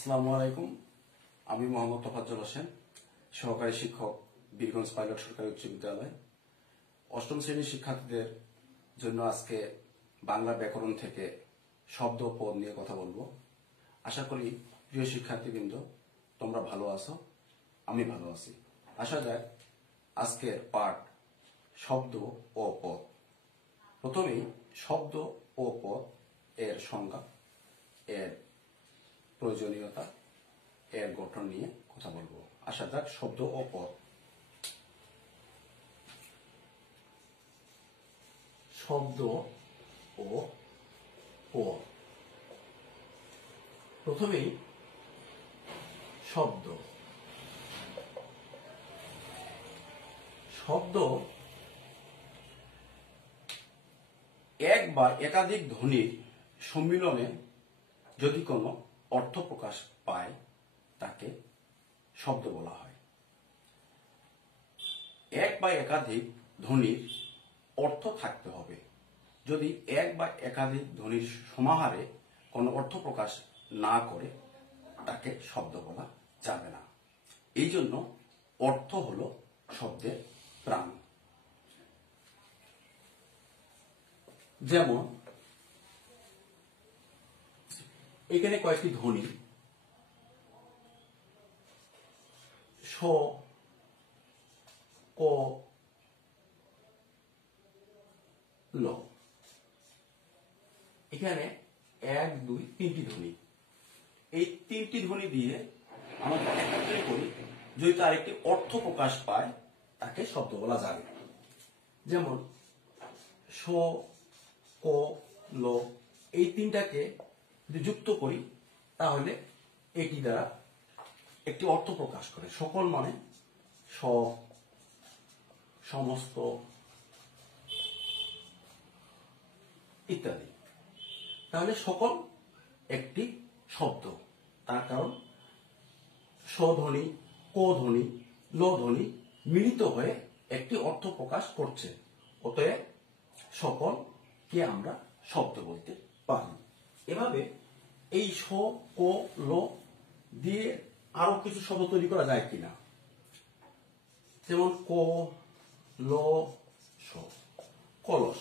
আসসালামু আলাইকুম। আমি মোহাম্মদ তোফাজ্জল হোসেন, সহকারী শিক্ষক, বীরগঞ্জ পাইলট সরকারি উচ্চ বিদ্যালয়। অষ্টম শ্রেণীর শিক্ষার্থীদের জন্য আজকে বাংলা ব্যাকরণ থেকে শব্দ ও পদ নিয়ে কথা বলবো। আশা করি প্রিয় শিক্ষার্থীবৃন্দ তোমরা ভালো আছো, আমি ভালো আছি। আসা যায় আজকের পাঠ শব্দ ও পদ। প্রথমেই শব্দ ও পদ এর সংজ্ঞা, এর প্রয়োজনীয়তা, এর গঠন নিয়ে কথা বলবো। আসা যাক শব্দ ও পদ। শব্দ ও পদ। প্রথমেই শব্দ। শব্দ এক বা একাধিক ধ্বনির সম্মিলনে যদি কোনো অর্থ প্রকাশ পায় তাকে শব্দ বলা হয়। এক বা একাধিক ধ্বনির অর্থ থাকতে হবে। যদি এক বা একাধিক ধ্বনির সমাহারে কোনো অর্থ প্রকাশ না করে তাকে শব্দ বলা যাবে না। এই জন্য অর্থ হলো শব্দের প্রাণ। যেমন এখানে কয়েকটি ধ্বনি স, ক, ল। এখানে 1, 2, 3টি ধ্বনি। এই 3টি ধ্বনি দিয়ে আমরা একত্রে করি, যদি তার একটি অর্থ প্রকাশ পায় তাকে শব্দ বলা যাবে। যেমন স, ক, ল, এই তিনটাকে যদি যুক্ত করি তাহলে এটি দ্বারা একটি অর্থ প্রকাশ করে। সকল মানে সমস্ত ইত্যাদি। তাহলে সকল একটি শব্দ, তার কারণ স্বধ্বনি, ক ধ্বনি, ল ধ্বনি মিলিত হয়ে একটি অর্থ প্রকাশ করছে। অতএব সকলকে আমরা শব্দ বলতে পারি। এভাবে এই স, ক, ল দিয়ে আরো কিছু শব্দ তৈরি করা যায় কিনা, যেমন ক, ল, স। কলস।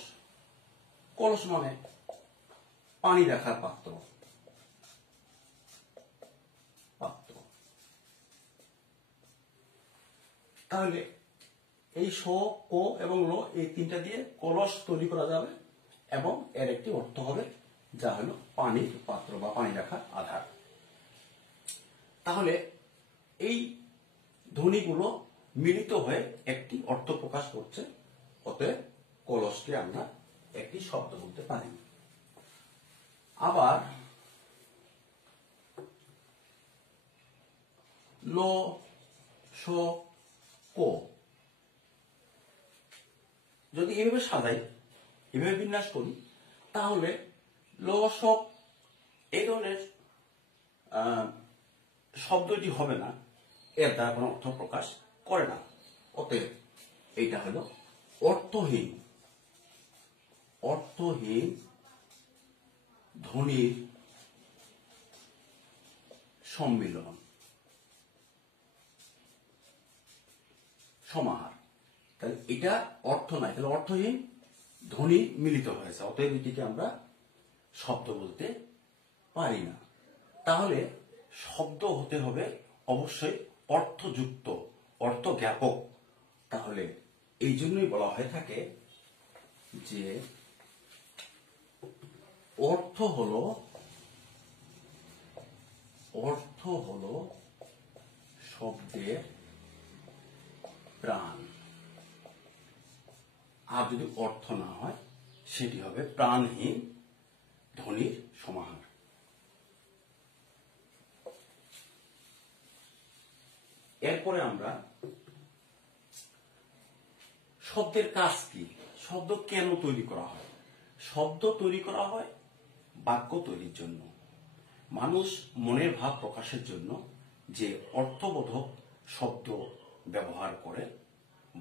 কলস মানে পানি রাখার পাত্র। তাহলে এই স, ক এবং ল এই তিনটা দিয়ে কলস তৈরি করা যাবে এবং এর একটি অর্থ হবে, যা হলো পানির পাত্র বা পানি রাখার আধার। তাহলে এই ধ্বনিগুলো মিলিত হয়ে একটি অর্থ প্রকাশ করছে। অতএব কলসকে আমরা একটি শব্দ বলতে পারি। আবার ল, স, ক যদি এভাবে সাজাই, এভাবে বিন্যাস করি, তাহলে ল, স এই ধরনের শব্দটি হবে না, এর দ্বারা কোনো অর্থ প্রকাশ করে না। অতএব এইটা হলো অর্থহীন ধ্বনির সম্মিলন, সমাহার। তাহলে এটা অর্থ নাই, তাহলে অর্থহীন ধ্বনি মিলিত হয়েছে। অতএব এটিকে আমরা শব্দ বলতে পারি না। তাহলে শব্দ হতে হবে অবশ্যই অর্থযুক্ত, অর্থ জ্ঞাপক। তাহলে এই জন্যই বলা হয়ে থাকে যে অর্থ হলো শব্দের প্রাণ। আর যদি অর্থ না হয় সেটি হবে প্রাণহীন ধ্বনির সমাহার। এরপরে আমরা শব্দের কাজ কি, শব্দ কেন তৈরি করা হয়। শব্দ তৈরি করা হয় বাক্য তৈরির জন্য। মানুষ মনের ভাব প্রকাশের জন্য যে অর্থবোধক শব্দ ব্যবহার করে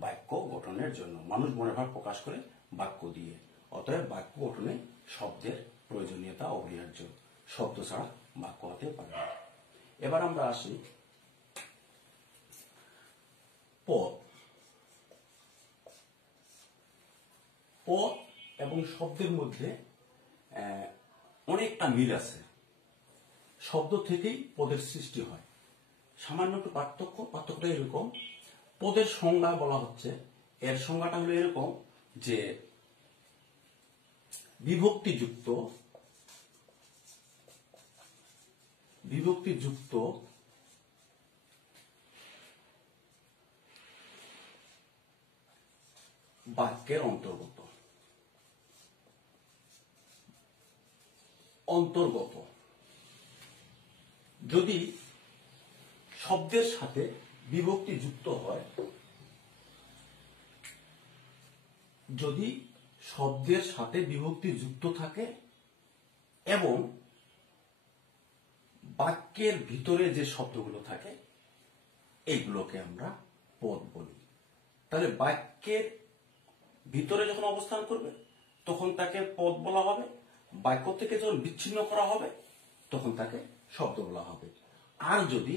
বাক্য গঠনের জন্য। মানুষ মনের ভাব প্রকাশ করে বাক্য দিয়ে। অতএব বাক্য গঠনে শব্দের প্রয়োজনীয়তা অপরিহার্য। শব্দ ছাড়া বাক্য হতে পারে না। এবার আমরা আসি পদ। পদ এবং শব্দের মধ্যে অনেকটা মিল আছে। শব্দ থেকেই পদের সৃষ্টি হয়। সামান্য একটু পার্থক্যটা এরকম, পদের সংজ্ঞা বলা হচ্ছে, এর সংজ্ঞাটা হলো এরকম যে বিভক্তিযুক্ত বাক্যের অন্তর্গত যদি শব্দের সাথে বিভক্তি যুক্ত হয়, যদি শব্দের সাথে বিভক্তি যুক্ত থাকে এবং বাক্যের ভিতরে যে শব্দগুলো থাকে এইগুলোকে আমরা পদ বলি। তাহলে বাক্যের ভিতরে যখন অবস্থান করবে তখন তাকে পদ বলা হবে, বাক্য থেকে যখন বিচ্ছিন্ন করা হবে তখন তাকে শব্দ বলা হবে। আর যদি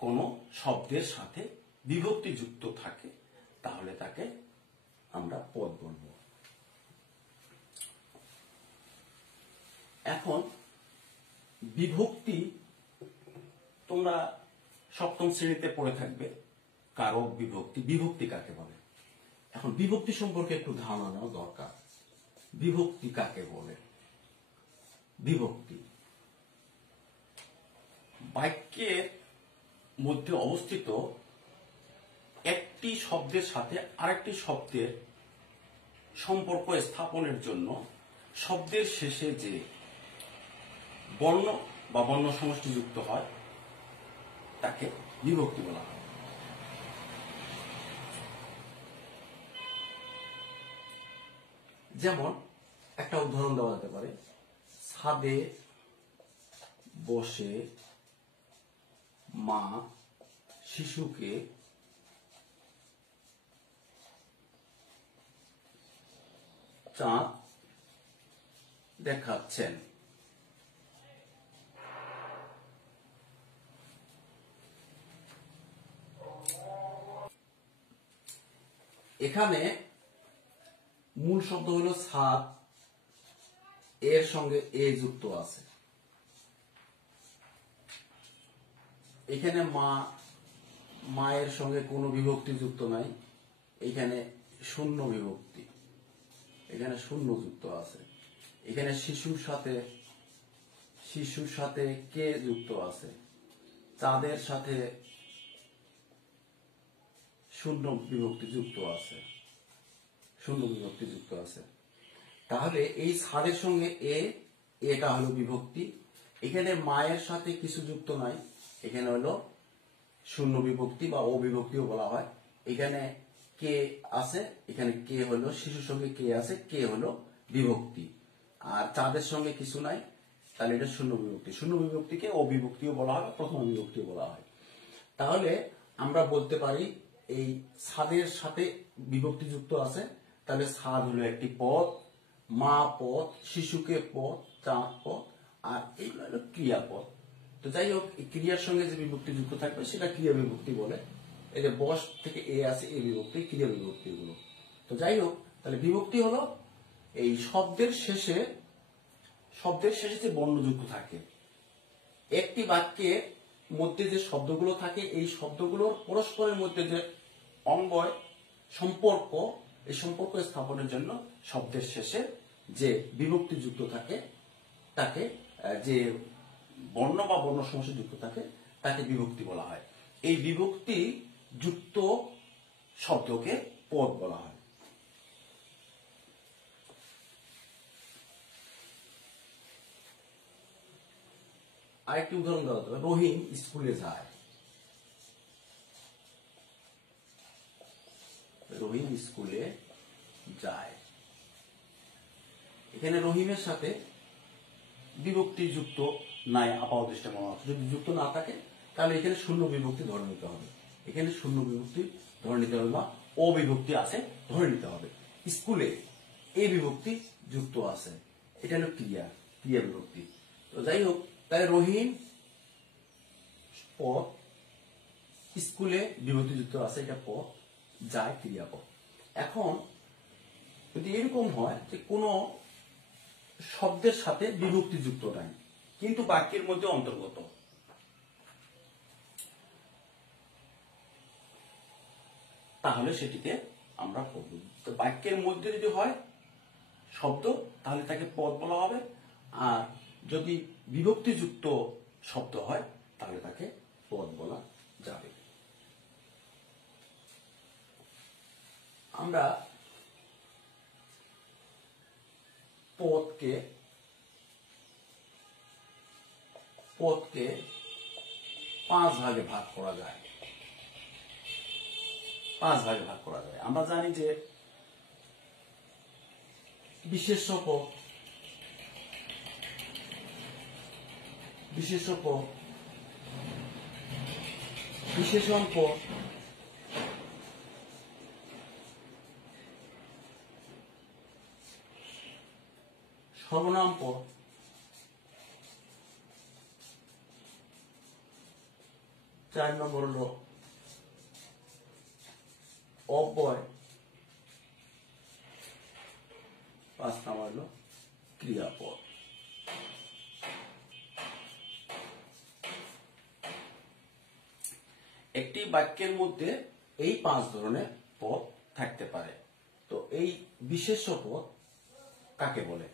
কোনো শব্দের সাথে বিভক্তি যুক্ত থাকে তাহলে তাকে আমরা পদ বলবো। এখন বিভক্তি তোমরা সপ্তম শ্রেণীতে পড়ে থাকবে, কারক বিভক্তি। বিভক্তি কাকে বলে? এখন বিভক্তি সম্পর্কে একটু ধারণা নেওয়া দরকার। বিভক্তি কাকে বলে? বিভক্তি বাক্যের মধ্যে অবস্থিত একটি শব্দের সাথে আরেকটি শব্দের সম্পর্ক স্থাপনের জন্য শব্দের শেষে যে বর্ণ বা বর্ণ সমষ্টি যুক্ত হয় তাকে বিভক্তি বলা হয়। যেমন একটা উদাহরণ দেওয়া যেতে পারে, ছাদে বসে মা শিশুকে চাঁদ দেখাচ্ছেন। এখানে মূল শব্দ হলো ছাদ, এর সঙ্গে এ যুক্ত আছে। এখানে মায়ের সঙ্গে কোনো বিভক্তি যুক্ত নাই, এখানে শূন্য বিভক্তি, এখানে শূন্য যুক্ত আছে। এখানে শিশুর সাথে কে যুক্ত আছে, চাঁদের সাথে শূন্য বিভক্তি যুক্ত আছে। তাহলে এই ছাদের সঙ্গে এটা হলো বিভক্তি। এখানে মায়ের সাথে কিছু যুক্ত নাই, এখানে হলো শূন্য বিভক্তি বা অবিভক্তিও বলা হয়। এখানে কে আছে, এখানে কে হলো শিশুর সঙ্গে কে আছে, কে হলো বিভক্তি। আর চাঁদের সঙ্গে কিছু নাই, তাহলে এটা শূন্য বিভক্তি। শূন্য বিভক্তিকে অবিভক্তিও বলা হয়, প্রথম বিভক্তিও বলা হয়। তাহলে আমরা বলতে পারি এই ছাদের সাথে বিভক্তি যুক্ত আছে, তাহলে ছাদ হলো একটি পদ, মা পদ, শিশুকে পদ, চাঁদ পদ, আর এইগুলো হলো ক্রিয়াপদ। তো যাই হোক, এই ক্রিয়ার সঙ্গে যে বিভক্তি যুক্ত থাকবে সেটা ক্রিয়া বিভক্তি বলে। এই যে বস থেকে এ আছে, এই বিভক্তি ক্রিয়া বিভক্তি গুলো। তো যাই হোক, তাহলে বিভক্তি হলো এই শব্দের শেষে যে বর্ণযুক্ত থাকে। একটি বাক্যের মধ্যে যে শব্দগুলো থাকে, এই শব্দগুলোর পরস্পরের মধ্যে যে অঙ্গয় সম্পর্ক, এই সম্পর্ক স্থাপনের জন্য শব্দের শেষে যে বিভক্তি যুক্ত থাকে তাকে, যে বর্ণ বা বর্ণ সমষ্টি যুক্ত থাকে তাকে বিভক্তি বলা হয়। এই বিভক্তি যুক্ত শব্দকে পদ বলা হয়। আরেকটি উদাহরণ দেওয়া যাবে, রহিম স্কুলে যায়। রহিম স্কুলে যায়, এখানে রহিমের সাথে বিভক্তি যুক্ত নাই আপাতদৃষ্টে মনে হচ্ছে। যদি যুক্ত না থাকে তাহলে এখানে শূন্য বিভক্তি ধরে নিতে হবে। এখানে শূন্য বিভক্তি ধরে নিতে হবে বা অবিভক্তি আছে ধরে নিতে হবে। স্কুলে এ বিভক্তি যুক্ত আছে, এটা হলো ক্রিয়া বিভক্তি। তো যাই হোক, তাহলে রহিম পদ, স্কুলে বিভক্তিযুক্ত আছে, এটা পদ, যায় ক্রিয়াপদ। এখন যদি এরকম হয় যে কোনো শব্দের সাথে বিভক্তিযুক্ত নাই কিন্তু বাক্যের মধ্যে অন্তর্গত, তাহলে সেটিকে আমরা পদ বলি। তো বাক্যের মধ্যে যদি হয় শব্দ তাহলে তাকে পদ বলা হবে, আর যদি বিভক্তিযুক্ত শব্দ হয় তাহলে তাকে পদ বলা যাবে। আমরা পদকে 5 ভাগে ভাগ করা যায়। 5 ভাগে ভাগ করা যায়। আমরা জানি যে বিশেষ্য পদ, বিশেষণ পদ, সর্বনাম পদ, 4 নম্বর হলো অব্যয়, 5 নম্বর হলো ক্রিয়াপদ। একটি বাক্যের মধ্যে এই 5 ধরনের পদ থাকতে পারে। তো এই বিশেষ্য পদ কাকে বলে?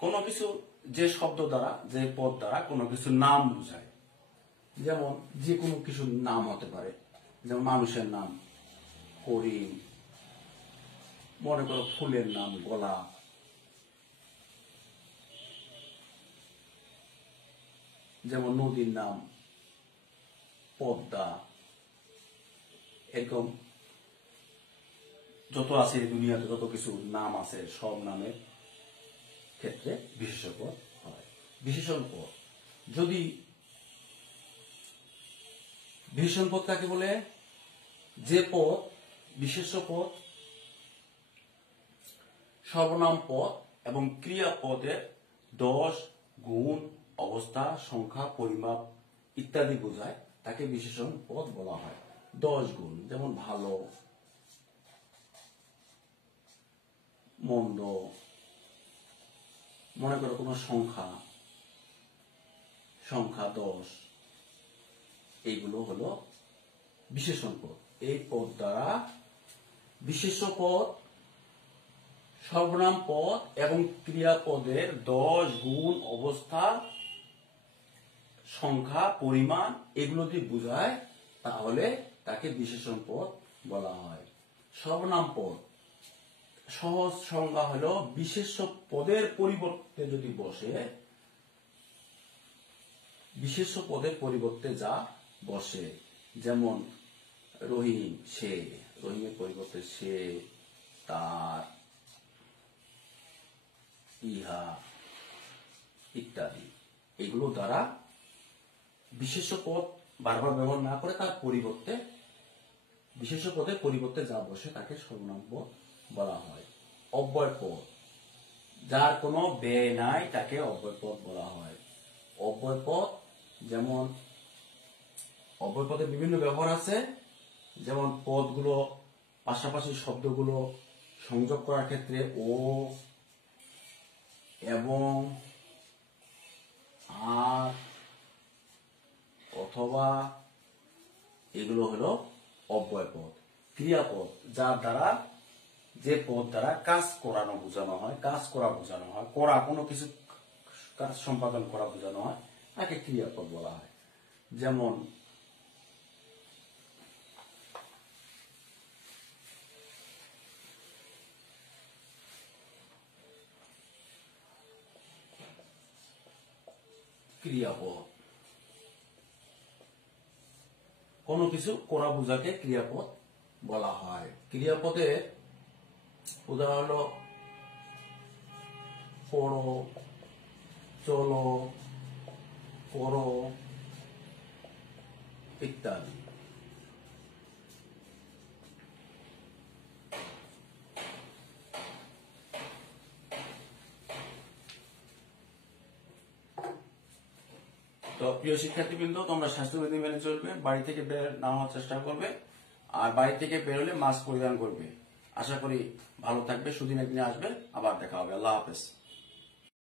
কোনো কিছু যে শব্দ দ্বারা, যে পদ দ্বারা কোনো কিছু নাম বোঝায়, যেমন যে কোনো কিছুর নাম হতে পারে, যেমন মানুষের নাম করিম, মনে করো ফুলের নাম গোলাপ, যেমন নদীর নাম পদ্মা, এরকম যত আছে দুনিয়াতে যত কিছু নাম আছে সব নামের ক্ষেত্রে বিশেষ্য পদ হয়। বিশেষণ পদ, যদি বিশেষণ পদ কাকে বলে? যে পদ বিশেষ্য পদ, সর্বনাম পদ এবং ক্রিয়াপদের দোষ, গুণ, অবস্থা, সংখ্যা, পরিমাপ ইত্যাদি বোঝায় তাকে বিশেষণ পদ বলা হয়। 10 গুণ, যেমন ভালো, মন্দ, মনে করো কোনো সংখ্যা 10, এইগুলো হলো বিশেষণ পদ। এই পদ দ্বারা বিশেষ্য পদ, সর্বনাম পদ এবং ক্রিয়াপদের 10 গুণ, অবস্থা, সংখ্যা, পরিমাণ এগুলো যদি বোঝায় তাহলে তাকে বিশেষণ পদ বলা হয়। সর্বনাম পদ সহজ সংজ্ঞা হলো বিশেষ্য পদের পরিবর্তে যদি বসে, বিশেষ্য পদের পরিবর্তে যা বসে, যেমন রহিম সে, রহিমের পরিবর্তে সে, তার, ইহা ইত্যাদি, এগুলো দ্বারা বিশেষ্য পদ বারবার ব্যবহার না করে তার পরিবর্তে বিশেষ্য পদের পরিবর্তে যা বসে তাকে সর্বনাম পদ বলা হয়। অব্যয় পদ, যার কোনো ব্যয় নাই তাকে অব্যয় পদ বলা হয়। অব্যয় পদ, যেমন অব্যয় পদের বিভিন্ন ব্যবহার আছে, যেমন পদগুলো পাশাপাশি শব্দগুলো সংযোগ করার ক্ষেত্রে ও, এবং, আর, অথবা, এগুলো হলো অব্যয় পদ। ক্রিয়াপদ, যার দ্বারা, যে পদ দ্বারা কাজ করানো বোঝানো হয়, কাজ করা বোঝানো হয়, করা কোনো কিছু কাজ সম্পাদন করা বোঝানো হয়, তাকে ক্রিয়াপদ বলা হয়। যেমন ক্রিয়াপদ, কোনো কিছু করা বোঝাকে ক্রিয়াপদ বলা হয়। ক্রিয়াপদের উদাহরণ হলো পড়ো, চলো, করো ইত্যাদি। তো তো প্রিয় শিক্ষার্থীবৃন্দ, তোমরা স্বাস্থ্যবিধি মেনে চলবে, বাড়ি থেকে বের না হওয়ার চেষ্টা করবে, আর বাড়ি থেকে বেরোলে মাস্ক পরিধান করবে। আশা করি ভালো থাকবে। সুদিন একদিন আসবে, আবার দেখা হবে। আল্লাহ হাফেজ।